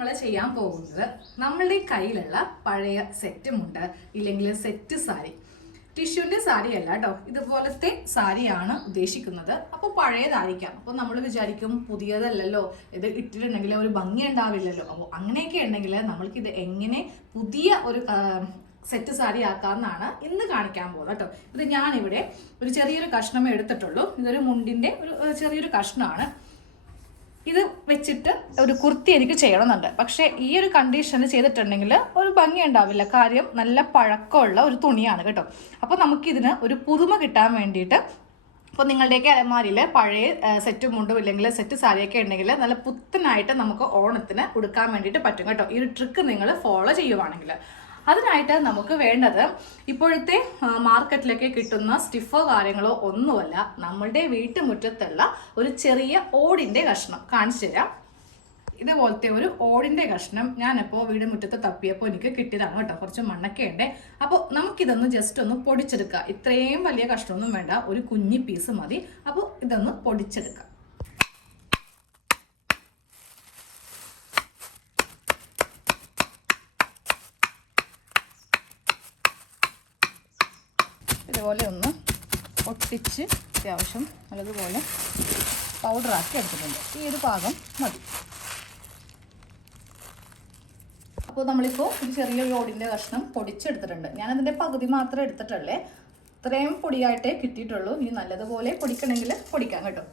നമ്മൾ ചെയ്യാൻ പോകുന്നത് നമ്മളുടെ കയ്യിലുള്ള പഴയ സെറ്റുമുണ്ട് ഇല്ലെങ്കിൽ സെറ്റ് സാരി. ടിഷ്യൂന്റെ സാരി അല്ല കേട്ടോ ഇതുപോലത്തെ സാരിയാണ് ഉദ്ദേശിക്കുന്നത്. അപ്പോൾ പഴയതായിരിക്കാം. അപ്പോൾ നമ്മൾ വിചാരിക്കും പുതിയതല്ലല്ലോ. ഇത് ഇട്ടിട്ടുണ്ടെങ്കിൽ ഒരു ഭംഗി ഉണ്ടാവില്ലല്ലോ. അപ്പോൾ അങ്ങനെയൊക്കെ ഉണ്ടെങ്കിൽ നമ്മൾക്കിത് എങ്ങനെ പുതിയ ഒരു സെറ്റ് സാരി ആക്കാമെന്നാണ് ഇന്ന് കാണിക്കാൻ പോകുന്നത് കേട്ടോ ഇത് ഞാനിവിടെ ഒരു ചെറിയൊരു കഷ്ണമേ എടുത്തിട്ടുള്ളൂ. ഇതൊരു മുണ്ടിന്റെ ഒരു ചെറിയൊരു കഷ്ണമാണ്. വെച്ചിട്ട് ഒരു കുർത്തി എനിക്ക് ചെയ്യണമെന്നുണ്ട്. പക്ഷെ ഈ ഒരു കണ്ടീഷന് ചെയ്തിട്ടുണ്ടെങ്കിൽ ഒരു ഭംഗി ഉണ്ടാവില്ല. കാര്യം നല്ല പഴക്കമുള്ള ഒരു തുണിയാണ് കേട്ടോ. അപ്പോൾ നമുക്കിതിന് ഒരു പുതുമ കിട്ടാൻ വേണ്ടിയിട്ട് ഇപ്പോൾ നിങ്ങളുടെയൊക്കെ അലമാരിയിൽ പഴയ സെറ്റ് മുണ്ടും ഇല്ലെങ്കിൽ സെറ്റ് സാരിയൊക്കെ ഉണ്ടെങ്കിൽ നല്ല പുത്തനായിട്ട് നമുക്ക് ഓണത്തിന് ഉടുക്കാൻ വേണ്ടിയിട്ട് പറ്റും കേട്ടോ. ഈ ഒരു ട്രിക്ക് നിങ്ങൾ ഫോളോ ചെയ്യുവാണെങ്കിൽ. അതിനായിട്ട് നമുക്ക് വേണ്ടത് ഇപ്പോഴത്തെ മാർക്കറ്റിലൊക്കെ കിട്ടുന്ന സ്റ്റിഫോ കാര്യങ്ങളോ ഒന്നുമല്ല നമ്മളുടെ വീട്ടുമുറ്റത്തുള്ള ഒരു ചെറിയ ഓടിന്റെ കഷ്ണം. കാണിച്ചു തരാം. ഇതുപോലത്തെ ഒരു ഓടിന്റെ കഷ്ണം ഞാനിപ്പോൾ വീട് മുറ്റത്ത് തപ്പിയപ്പോൾ എനിക്ക് കിട്ടിയതാണ് കേട്ടോ. കുറച്ച് മണ്ണൊക്കെ ഉണ്ട്. അപ്പോൾ നമുക്കിതൊന്ന് ജസ്റ്റ് ഒന്ന് പൊടിച്ചെടുക്കാം. ഇത്രയും വലിയ കഷ്ണമൊന്നും വേണ്ട. ഒരു കുഞ്ഞി പീസ് മതി. അപ്പോൾ ഇതൊന്ന് പൊടിച്ചെടുക്കാം. ഇതുപോലെ ഒന്ന് ഒട്ടിച്ച് അത്യാവശ്യം നല്ലതുപോലെ പൗഡറാക്കി എടുത്തിട്ടുണ്ട്. ഈ ഒരു പാകം മതി. അപ്പോൾ നമ്മളിപ്പോൾ ഒരു ചെറിയ ഓടിന്റെ കഷ്ണം പൊടിച്ചെടുത്തിട്ടുണ്ട്. ഞാനതിന്റെ പകുതി മാത്രമേ എടുത്തിട്ടുള്ളേ ഇത്രയും പൊടിയായിട്ടേ കിട്ടിയിട്ടുള്ളൂ. ഇനി നല്ലതുപോലെ പൊടിക്കണമെങ്കിൽ പൊടിക്കാം കേട്ടോ.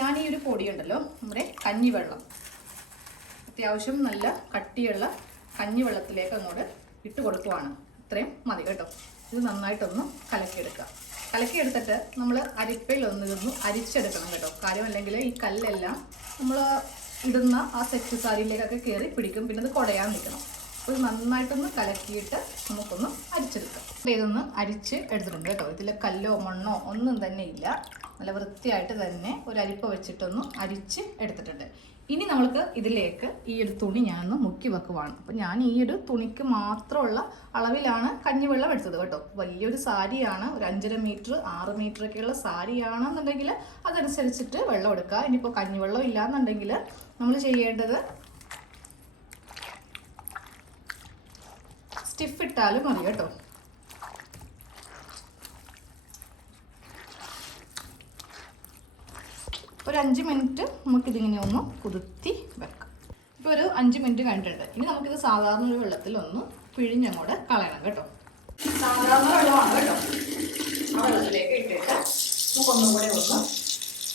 ഞാൻ ഈ ഒരു പൊടിയുണ്ടല്ലോ നമ്മുടെ കഞ്ഞിവെള്ളം. അത്യാവശ്യം നല്ല കട്ടിയുള്ള കഞ്ഞിവെള്ളത്തിലേക്ക് അങ്ങോട്ട് ഇട്ട് കൊടുക്കുവാണ്. ഇത്രയും മതി കേട്ടോ. ഇത് നന്നായിട്ടൊന്ന് കലക്കിയെടുക്കുക. കലക്കിയെടുത്തിട്ട് നമ്മൾ അരിപ്പയിലൊന്ന് ഇതൊന്ന് അരിച്ചെടുക്കണം കേട്ടോ. കാര്യമല്ലെങ്കിൽ ഈ കല്ലെല്ലാം നമ്മൾ ഇടുന്ന ആ സെറ്റ് സാരിയിലേക്കൊക്കെ കയറി പിടിക്കും. പിന്നെ അത് കുടയാൻ നിൽക്കണം. അപ്പോൾ ഇത് നന്നായിട്ടൊന്ന് കലക്കിയിട്ട് നമുക്കൊന്ന് അരിച്ചെടുക്കാം. ഇതൊന്ന് അരിച്ച് എടുത്തിട്ടുണ്ട് കേട്ടോ. ഇതിൽ കല്ലോ മണ്ണോ ഒന്നും തന്നെ ഇല്ല. നല്ല വൃത്തിയായിട്ട് തന്നെ ഒരു അരിപ്പ വെച്ചിട്ടൊന്ന് അരിച്ച് എടുത്തിട്ടുണ്ട്. ഇനി നമ്മൾക്ക് ഇതിലേക്ക് ഈ ഒരു തുണി ഞാനൊന്ന് മുക്കി വെക്കുവാണ്. അപ്പം ഞാൻ ഈ ഒരു തുണിക്ക് മാത്രമുള്ള അളവിലാണ് കഞ്ഞിവെള്ളം എടുത്തത് കേട്ടോ. വലിയൊരു സാരിയാണ് ഒരു അഞ്ചര മീറ്റർ ആറ് മീറ്റർ ഒക്കെയുള്ള സാരിയാണെന്നുണ്ടെങ്കിൽ അതനുസരിച്ചിട്ട് വെള്ളം എടുക്കുക. ഇനിയിപ്പോൾ കഞ്ഞിവെള്ളം ഇല്ലാന്നുണ്ടെങ്കിൽ നമ്മൾ ചെയ്യേണ്ടത് സ്റ്റിഫ് ഇട്ടാലും മതി കേട്ടോ. ഒരു അഞ്ച് മിനിറ്റ് നമുക്കിതിങ്ങനെ ഒന്ന് കുതിർത്തി വെക്കാം. ഇപ്പോൾ ഒരു അഞ്ച് മിനിറ്റ് കഴിഞ്ഞിട്ടുണ്ട്. ഇനി നമുക്കിത് സാധാരണ ഒരു വെള്ളത്തിൽ ഒന്ന് പിഴിഞ്ഞങ്ങോട്ട് കളയണം കേട്ടോ. സാധാരണ വെള്ളമാണ് കേട്ടോ. ആ വെള്ളത്തിലേക്ക് ഇട്ടിട്ട് നമുക്കൊന്നും കൂടെ ഒന്ന്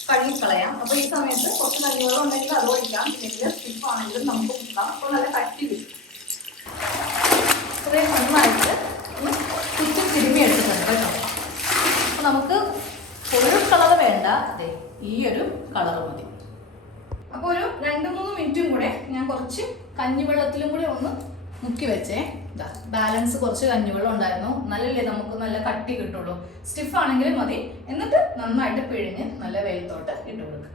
കഴുകിക്കളയാം. അപ്പോൾ ഈ സമയത്ത് കുറച്ച് കഞ്ഞിവെള്ളം ഉണ്ടെങ്കിൽ അത് ഒഴിക്കാം. ഇല്ലെങ്കിൽ സ്റ്റിഫാണെങ്കിലും നമുക്ക് കുത്താം അപ്പോൾ നല്ല കട്ടി ഇത്രയും നന്നായിട്ട് ഒന്ന് ചുറ്റി തിരുമ്മി എടുത്തിട്ടുണ്ട് കേട്ടോ അപ്പോൾ നമുക്ക് ഒരു കളർ വേണ്ട അതെ ഈ ഒരു കളർ മതി. അപ്പോൾ ഒരു രണ്ട് മൂന്ന് മിനിറ്റും കൂടെ ഞാൻ കുറച്ച് കഞ്ഞിവെള്ളത്തിലും കൂടെ ഒന്ന് മുക്കി വെച്ചേ. ഇതാ ബാലൻസ് കുറച്ച് കഞ്ഞിവെള്ളം ഉണ്ടായിരുന്നു. നല്ലല്ലേ നമുക്ക് നല്ല കട്ടി കിട്ടുള്ളൂ. സ്റ്റിഫ് ആണെങ്കിലും മതി. എന്നിട്ട് നന്നായിട്ട് പിഴിഞ്ഞ് നല്ല വെയിലത്തോട്ട് ഇട്ട് കൊടുക്കുക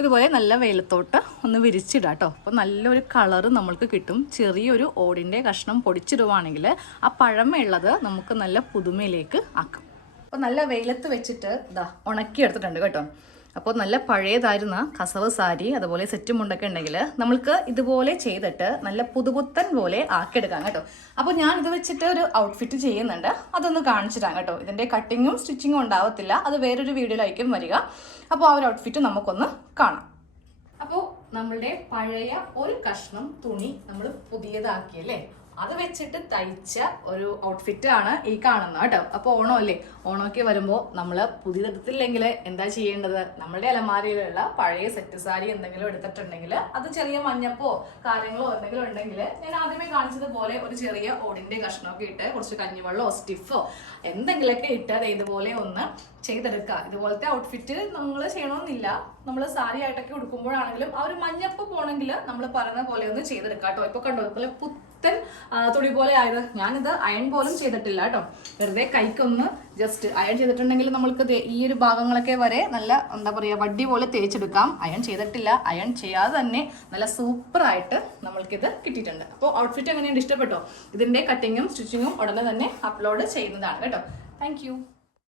ഇതുപോലെ നല്ല വെയിലത്തോട്ട് ഒന്ന് വിരിച്ചിടാം കേട്ടോ. അപ്പോൾ നല്ലൊരു കളറ് നമ്മൾക്ക് കിട്ടും. ചെറിയൊരു ഓടിന്റെ കഷ്ണം പൊടിച്ചിടുവാണെങ്കിൽ ആ പഴമയുള്ളത് നമുക്ക് നല്ല പുതുമയിലേക്ക് ആക്കാം. അപ്പോൾ നല്ല വെയിലത്ത് വെച്ചിട്ട് ഇതാ ഉണക്കി എടുത്തിട്ടുണ്ട് കേട്ടോ. അപ്പോൾ നല്ല പഴയതായിരുന്ന കസവ് സാരി അതുപോലെ സെറ്റ് മുണ്ടൊക്കെ ഉണ്ടെങ്കിൽ നമ്മൾക്ക് ഇതുപോലെ ചെയ്തിട്ട് നല്ല പുതുപുത്തൻ പോലെ ആക്കിയെടുക്കാം കേട്ടോ. അപ്പോൾ ഞാൻ ഇത് വെച്ചിട്ട് ഒരു ഔട്ട്ഫിറ്റ് ചെയ്യുന്നുണ്ട്. അതൊന്ന് കാണിച്ചിട്ടാണ് കേട്ടോ. ഇതിന്റെ കട്ടിങ്ങും സ്റ്റിച്ചിങ്ങും ഉണ്ടാവത്തില്ല. അത് വേറൊരു വീഡിയോയിലായിരിക്കും വരിക. അപ്പോൾ ആ ഒരു ഔട്ട്ഫിറ്റ് നമുക്കൊന്ന് കാണാം. അപ്പോൾ നമ്മളുടെ പഴയ ഒരു കഷ്ണം തുണി നമ്മൾ പുതിയതാക്കിയല്ലേ അത് വെച്ചിട്ട് തയ്ച്ച ഒരു ഔട്ട്ഫിറ്റ് ആണ് ഈ കാണുന്നത് കേട്ടോ. അപ്പോൾ അല്ലേ ഓണമൊക്കെ വരുമ്പോൾ നമ്മൾ പുതിയതെടുത്തില്ലെങ്കിൽ എന്താ ചെയ്യേണ്ടത്? നമ്മുടെ അലമാരയിലുള്ള പഴയ സെറ്റ് സാരി എന്തെങ്കിലും എടുത്തിട്ടുണ്ടെങ്കിൽ അത് ചെറിയ മഞ്ഞപ്പോ കാര്യങ്ങളോ എന്തെങ്കിലും ഉണ്ടെങ്കിൽ ഞാൻ ആദ്യമേ കാണിച്ചതുപോലെ ഒരു ചെറിയ ഓടിന്റെ കഷ്ണമൊക്കെ ഇട്ട് കുറച്ച് കഞ്ഞിവെള്ളമോ സ്റ്റിഫോ എന്തെങ്കിലുമൊക്കെ ഇട്ട് അത് ഇതുപോലെ ഒന്ന് ചെയ്തെടുക്കുക. ഇതുപോലത്തെ ഔട്ട്ഫിറ്റ് നമ്മൾ ചെയ്യണമെന്നില്ല. നമ്മൾ സാരി ആയിട്ടൊക്കെ ഉടുക്കുമ്പോഴാണെങ്കിലും ആ ഒരു മഞ്ഞപ്പ് പോകണമെങ്കിൽ നമ്മൾ പറയുന്ന പോലെ ഒന്ന് ചെയ്തെടുക്കാം കേട്ടോ. ഇപ്പൊ കണ്ടോ? ഇതുപോലെ പുത്തൻ തുണി പോലെ ആയത്. ഞാനിത് അയൺ പോലും ചെയ്തിട്ടില്ല കേട്ടോ. വെറുതെ കൈക്കൊന്ന് ജസ്റ്റ് അയൺ ചെയ്തിട്ടുണ്ടെങ്കിൽ നമ്മൾക്ക് ഈ ഒരു ഭാഗങ്ങളൊക്കെ വരെ നല്ല എന്താ പറയുക വഡ്ഡി പോലെ തേച്ചെടുക്കാം. അയൺ ചെയ്തിട്ടില്ല. അയൺ ചെയ്യാതെ തന്നെ നല്ല സൂപ്പറായിട്ട് നമ്മൾക്കിത് കിട്ടിയിട്ടുണ്ട്. അപ്പോൾ ഔട്ട്ഫിറ്റ് എങ്ങനെയുണ്ട്? ഇഷ്ടപ്പെട്ടോ? ഇതിന്റെ കട്ടിങ്ങും സ്റ്റിച്ചിങ്ങും ഉടനെ തന്നെ അപ്ലോഡ് ചെയ്യുന്നതാണ് കേട്ടോ. താങ്ക്